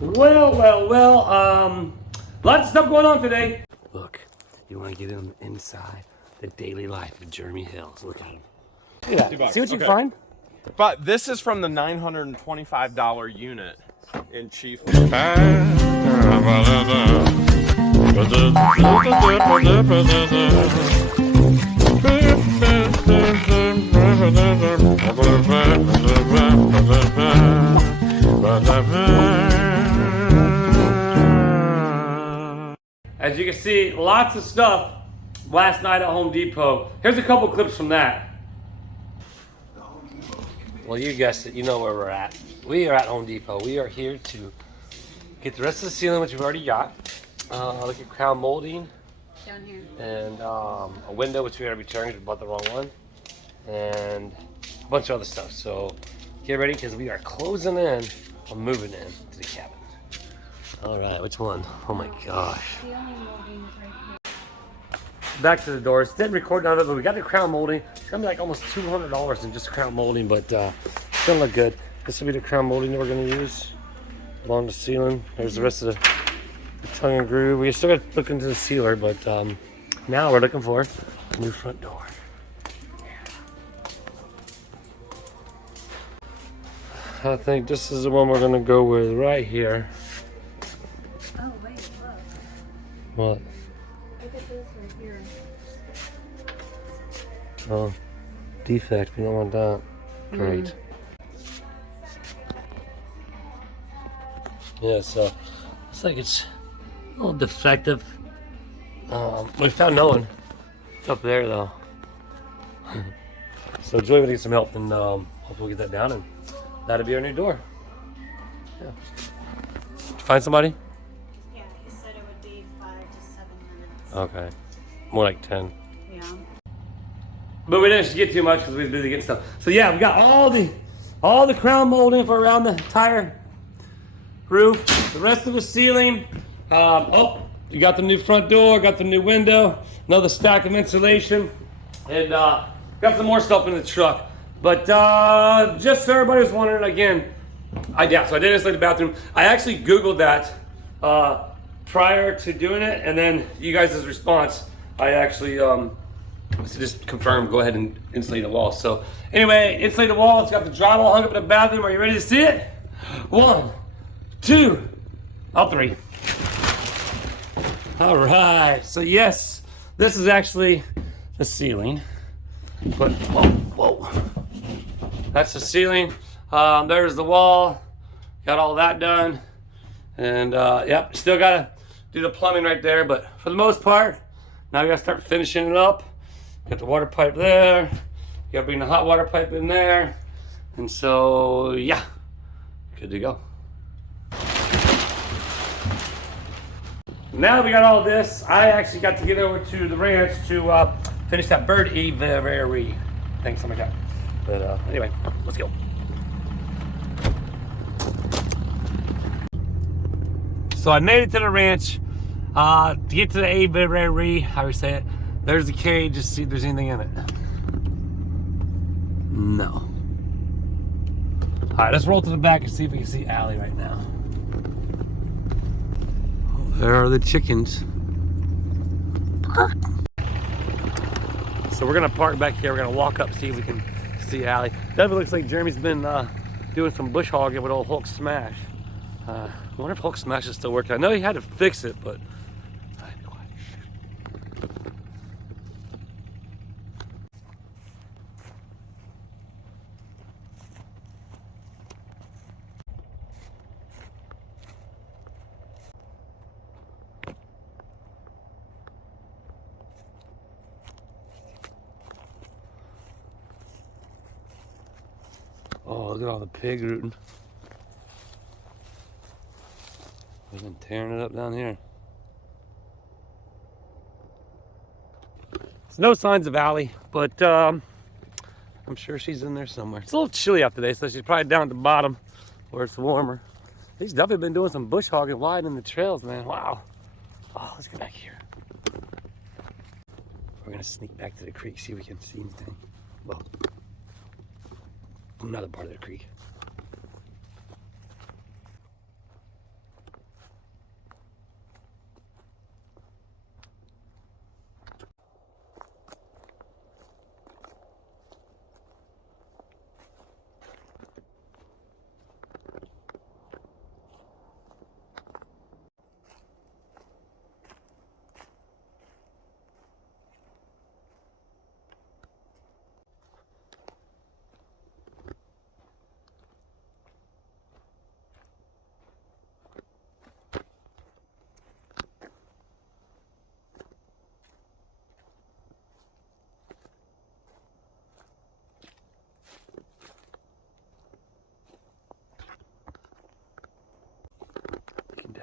Well. Lots of stuff going on today. Look, you want to get in inside the daily life of Jermey Hales. Look at him. Look at that. See what you find? But this is from the $925 unit in Chief. As you can see, lots of stuff last night at Home Depot. Here's a couple clips from that. Well, you guessed it. You know where we're at. We are at Home Depot. We are here to get the rest of the ceiling, which we've already got. Look at crown molding. Down here. And a window, which we already returned. We bought the wrong one. And a bunch of other stuff. So get ready, because we are closing in on moving in to the cabin. All right, which one? Oh my gosh. The only molding is right here. Back to the doors. Didn't record none of it, but we got the crown molding. It's gonna be like almost $200 in just crown molding, but it's gonna look good. This will be the crown molding that we're gonna use along the ceiling. There's the rest of the tongue and groove. We still got to look into the sealer, but now we're looking for a new front door. I think this is the one we're gonna go with right here. Oh, wait, look. What? Look at this right here. Oh, defect. We don't want that. Great. Yeah, so looks like it's a little defective. We found no one. It's up there though. So Joy would need some help, and hopefully we'll get that down, and that'll be our new door. Yeah. Did you find somebody? Yeah, he said it would be 5 to 7 minutes. Okay. More like 10. Yeah. But we didn't get too much because we was busy getting stuff. So yeah, we got all the crown molding for around the entire roof. The rest of the ceiling. Oh, you got the new front door, got the new window, another stack of insulation, and got some more stuff in the truck. But just so everybody was wondering, again, so I did insulate the bathroom. I actually Googled that prior to doing it, and then you guys' response, I actually to just confirm, go ahead and insulate the wall. So anyway, insulate the wall. It's got the drywall hung up in the bathroom. Are you ready to see it? 1, 2, 3. All right. So yes, this is actually the ceiling. But whoa. That's the ceiling. There's the wall. Got all that done. And yep, still gotta do the plumbing right there. But for the most part, now we gotta start finishing it up. Got the water pipe there. Gotta bring the hot water pipe in there. And so yeah, good to go. Now that we got all this, I actually got to get over to the ranch to finish that bird aviary. Thanks, something like that. But anyway, let's go. So I made it to the ranch. To get to the aviary, how do we say it? There's the cage, just see if there's anything in it. No. All right, let's roll to the back and see if we can see Allie right now. There are the chickens. So we're gonna park back here. We're gonna walk up, see if we can see Allie. Definitely looks like Jeremy's been doing some bush hogging with old Hulk Smash. I wonder if Hulk Smash is still working. I know he had to fix it, but I have no idea. Oh, look at all the pig rooting. We've been tearing it up down here. There's no signs of Allie, but I'm sure she's in there somewhere. It's a little chilly out today, so she's probably down at the bottom where it's warmer. He's definitely been doing some bush hogging wide in the trails, man. Wow. Oh, let's go back here. We're gonna sneak back to the creek, see if we can see anything. Well, another part of the creek.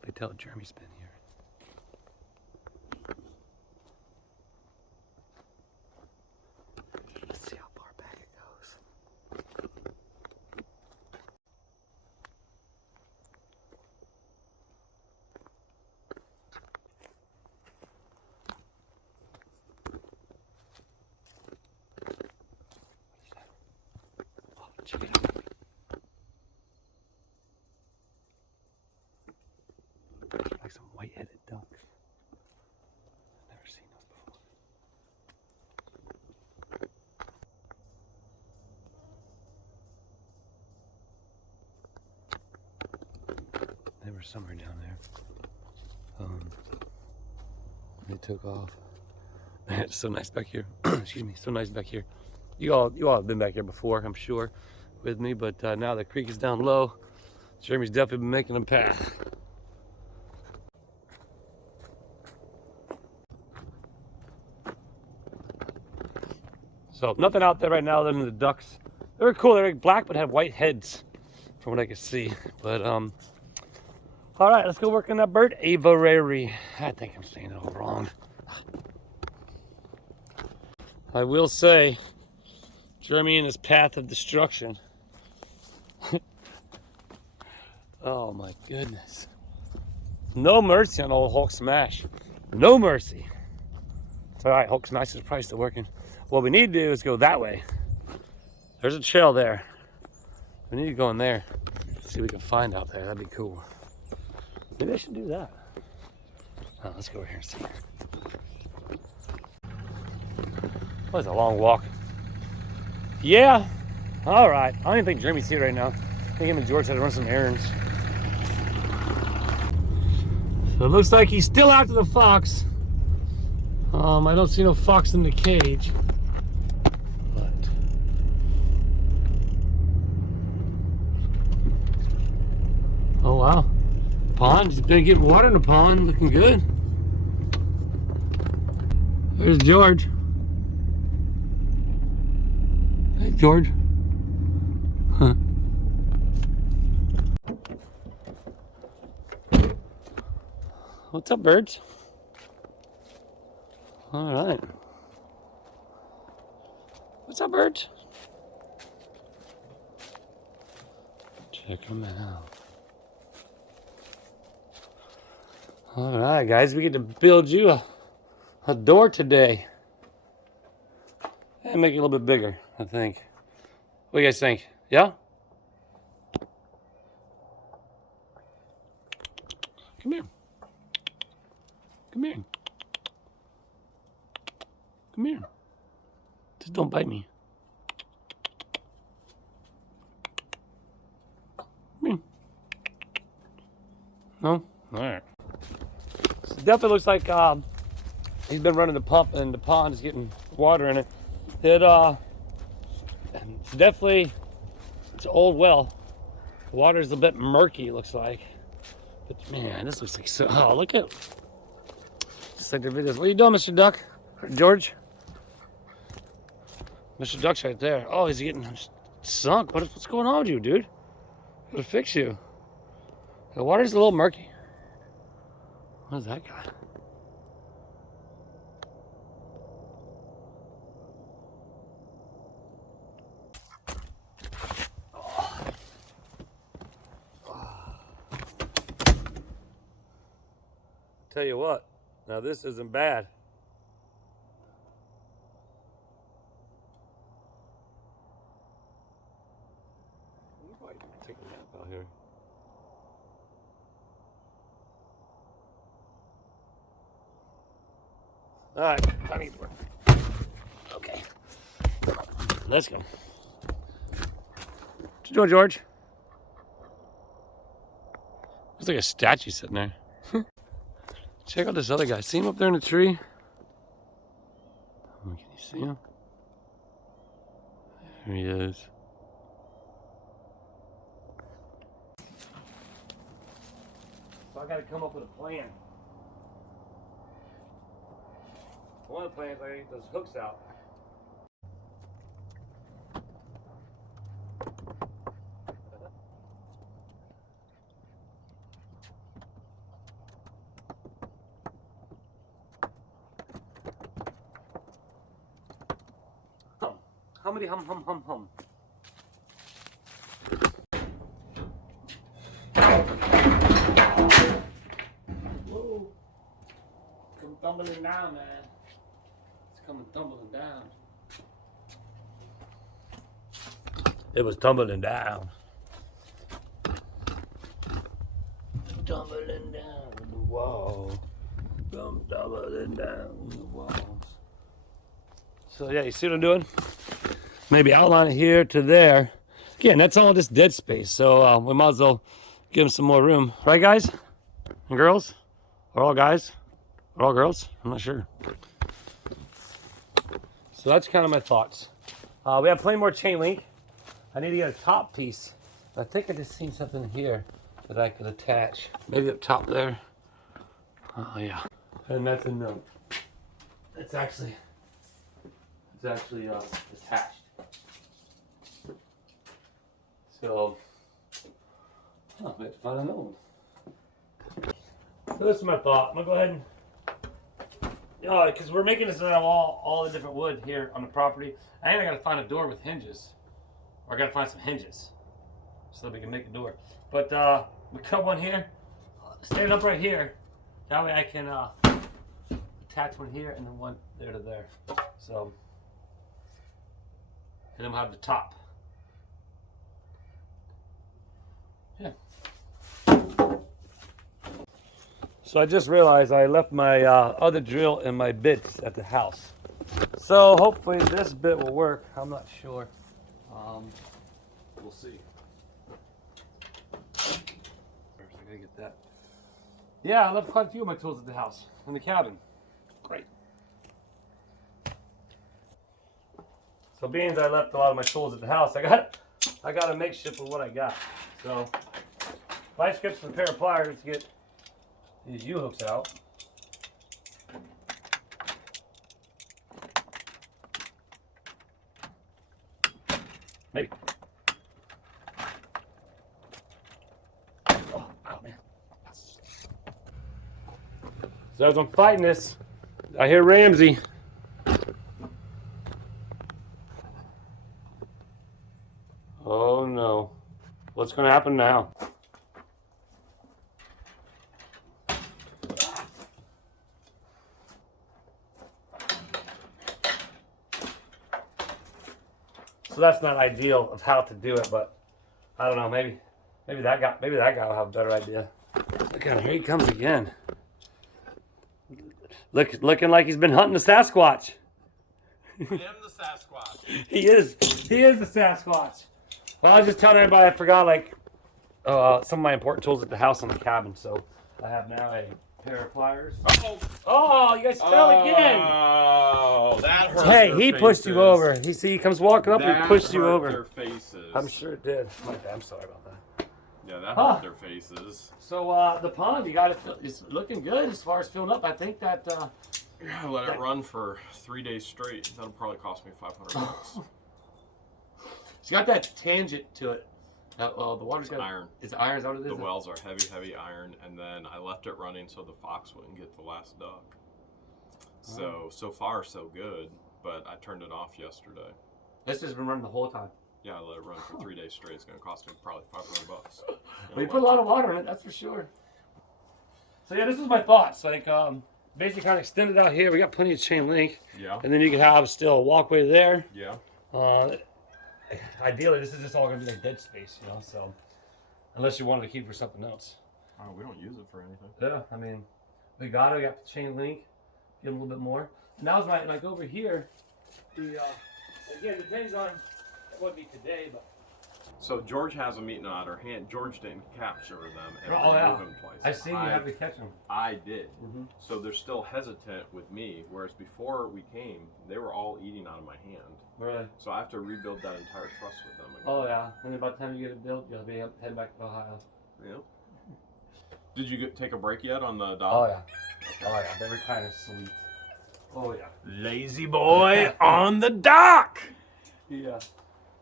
definitely tell Jermey's been here. Let's see how far back it goes. Oh, check it out. Like some white-headed ducks. I've never seen those before. They were somewhere down there. They took off. It's so nice back here. Excuse me, so nice back here. You all have been back here before, I'm sure, with me. But now the creek is down low. Jermey's definitely been making a path. So nothing out there right now other than the ducks. They were cool. They were black but had white heads, from what I could see. But all right, let's go work on that bird. Aviary. I think I'm saying it all wrong. I will say, Jermey in his path of destruction. Oh my goodness. No mercy on old Hulk Smash. No mercy. It's all right, Hulk Smash is probably still working. What we need to do is go that way. There's a trail there. We need to go in there. See what we can find out there. That'd be cool. Maybe I should do that. Oh, let's go over here and see. Well, it's a long walk. Yeah. All right. I don't even think Jermey's here right now. I think him and George had to run some errands. So it looks like he's still after the fox. I don't see no fox in the cage. But oh wow. Pond. He's been getting water in the pond. Looking good. There's George. Hey, George. Huh. What's up, birds? All right. What's up, birds? Check them out. All right, guys, we get to build you a door today. And make it a little bit bigger, I think. What do you guys think? Yeah? Come here. Come here. Come here. Just don't bite me. Come here. No? Alright. So it definitely looks like he's been running the pump and the pond is getting water in it. It's definitely, it's an old well. The water's a bit murky, it looks like. But man, this looks like so, oh, look at, just like the videos. What are you doing, Mr. Duck? George? Mr. Duck's right there. Oh, he's getting sunk. What's going on with you, dude? Gotta fix you. The water's a little murky. What is that guy? Tell you what, now this isn't bad. Take a nap out here. All right, I need to work. Okay, let's go. What you doing, George? Looks like a statue sitting there. Check out this other guy. See him up there in the tree? Oh, can you see him? There he is. So I gotta come up with a plan. One of the plans is I gotta get those hooks out. Hummity hum hum hum hum. Whoa. Come tumbling down, man. It's coming tumbling down. It was tumbling down. Tumbling down the wall. Come tumbling down the walls. So yeah, you see what I'm doing? Maybe outline it here to there. Again, that's all just dead space. So we might as well give them some more room. Right, guys and girls? Or all guys? Or all girls? I'm not sure. So that's kind of my thoughts. We have plenty more chain link. I need to get a top piece. I think I just seen something here that I could attach. Maybe up top there. Oh yeah. And that's a note. It's actually attached. So, I have to find another one. So this is my thought. I'm gonna go ahead and, because we're making this out of all the different wood here on the property. I gotta find a door with hinges. Or I gotta find some hinges so that we can make a door. But we cut one here, stand up right here. That way I can attach one here and then one there to there. So, and then we'll have the top. Yeah. So I just realized I left my other drill and my bits at the house. So hopefully this bit will work. I'm not sure. We'll see. First, I gotta get that. Yeah, I left quite a few of my tools at the house, in the cabin. Great. So being that I left a lot of my tools at the house, I got a makeshift with what I got. So if I skip some pair of pliers to get these U-hooks out. Maybe. Oh, man. So as I'm fighting this, I hear Ramsey. Oh no. What's going to happen now? So that's not ideal of how to do it, but I don't know, maybe that guy will have a better idea. Look at him, here he comes again. Looking like he's been hunting the Sasquatch. I am the Sasquatch. He is the Sasquatch. Well, I was just telling everybody I forgot some of my important tools at the house in the cabin, so I have now a pair of pliers. Oh, you guys fell again. Oh, that hurt. Hey, he pushed you over. He comes walking up and pushed you over. Their faces. I'm sure it did. I'm sorry about that. Yeah, that hurt their faces. So the pond, you got it. It's looking good as far as filling up. I think that. Yeah, I let it run for 3 days straight. That'll probably cost me $500. It's got that tangent to it. The water's got iron. It's iron. Is that what it is? The wells are heavy iron, and then I left it running so the fox wouldn't get the last duck. So far so good, but I turned it off yesterday. This has been running the whole time. Yeah, I let it run for 3 days straight. It's going to cost me probably $500. Well, you put a lot of water in it, that's for sure. So yeah, this is my thoughts. Basically kind of extend it out here. We got plenty of chain link. Yeah. And then you can have still a walkway there. Yeah. Ideally, this is just all going to be like dead space, so unless you wanted to keep it for something else. Oh, we don't use it for anything. Yeah, I mean, we got the chain link, give them a little bit more. And that was like over here, again, depends on what be today, but. So George has them eating out of her hand. George didn't capture them and Oh, yeah. remove them twice. I see you have to catch them. I did. Mm-hmm. So they're still hesitant with me, whereas before we came, they were all eating out of my hand. Really? So I have to rebuild that entire trust with them again. Oh yeah, and by the time you get it built, you'll be heading back to Ohio. Yeah. Did you take a break yet on the dock? Oh yeah. Oh yeah, they were kind of sweet. Oh yeah. Lazy boy on the dock! Yeah.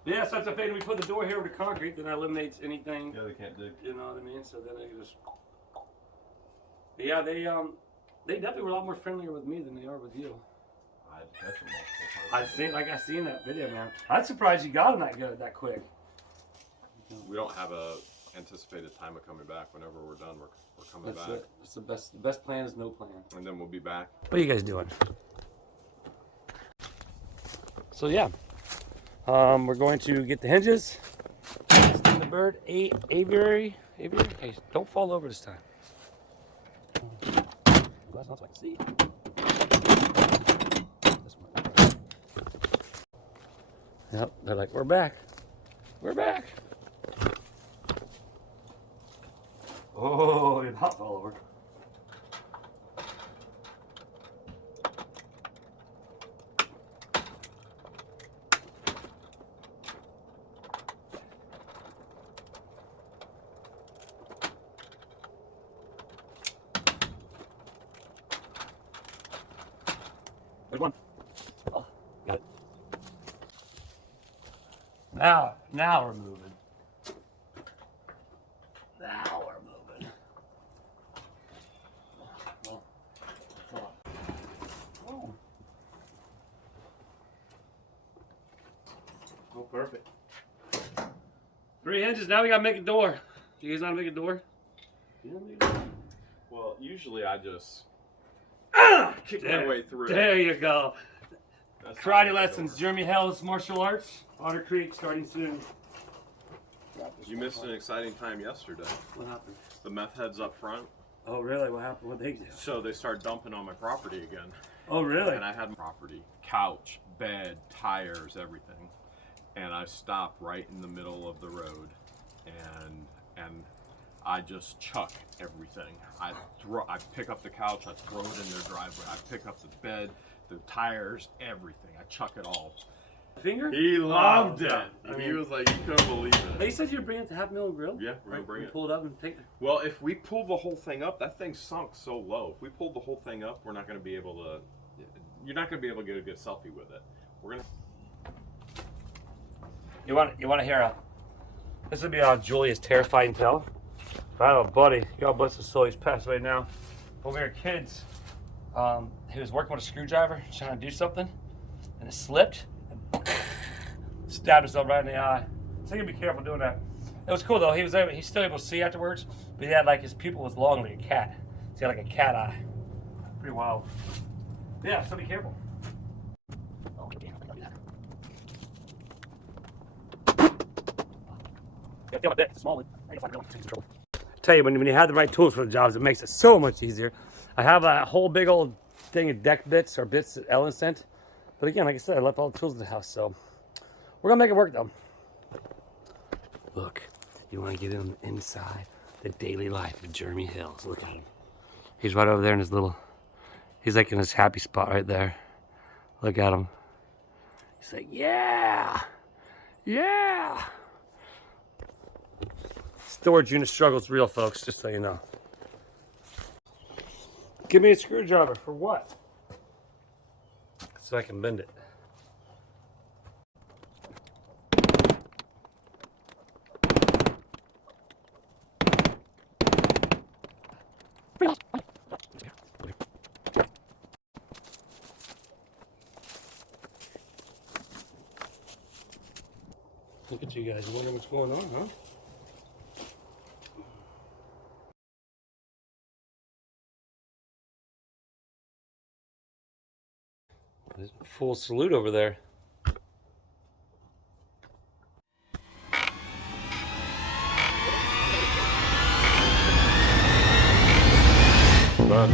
Yeah, so that's a fate. We put the door here with the concrete, then that eliminates anything. Yeah, they can't dig. You know what I mean? So then they just. Yeah, they definitely were a lot more friendlier with me than they are with you. had to catch them multiple times. I seen that video, man. I'm surprised you got them that good, that quick. We don't have a anticipated time of coming back. Whenever we're done, we're coming That's back. it. That's the best. The best plan is no plan. And then we'll be back. What are you guys doing? So yeah, we're going to get the hinges. Sting the bird. Aviary. Aviary. Hey, don't fall over this time. That's not so I can see. This one. Yep. They're like, we're back. We're back. Oh, it hopped all over. There's one. Oh, got it. Now we're moving. Now we're moving. Oh. Oh, perfect. 3 hinges. Now we gotta make a door. Do you guys know how to make a door? Well, usually I just kick There, my way through. there you go. That's Karate not lessons. Jermey Hales martial arts. Otter Creek starting soon. You missed an exciting time yesterday. What happened? The meth heads up front. Oh really? What happened? What they do? So they start dumping on my property again. Oh really? And I had property, couch, bed, tires, everything. And I stop right in the middle of the road, and I just chuck everything. I pick up the couch, I throw it in their driveway. I pick up the bed, the tires, everything. I chuck it all. Finger? He loved it. I mean, He was like, he couldn't believe it. They said you're bringing it to Half Million Grill? Yeah, we're gonna bring it. Pull it up and take it. Well, if we pull the whole thing up, that thing sunk so low. If we pulled the whole thing up, we're not going to be able to. You're not going to be able to get a good selfie with it. We're gonna. You want to hear a? This would be Julia's terrifying tale. I have a buddy. God bless his soul. He's passed away now. When we were kids, he was working with a screwdriver, trying to do something, and it slipped. Stabbed himself right in the eye. So you gotta be careful doing that. It was cool though. He's still able to see afterwards, but he had like his pupil was long like a cat. So he had like a cat eye. Pretty wild. Yeah, so be careful. Oh, damn, I gotta do that. Yeah, feel my bit. It's a small one. I gotta find a control. I tell you, when you have the right tools for the jobs, it makes it so much easier. I have a whole big old thing of deck bits or bits that Ellen sent. But again, like I said, I left all the tools in the house, so we're gonna make it work though. Look, you wanna get him inside the daily life of Jermey Hales. Look at him. He's right over there in his little, he's like in his happy spot right there. Look at him. He's like, yeah, yeah. Storage unit struggle's real, folks, just so you know. Give me a screwdriver for what? So I can bend it. Look at you guys. You wonder what's going on, huh? Full salute over there. But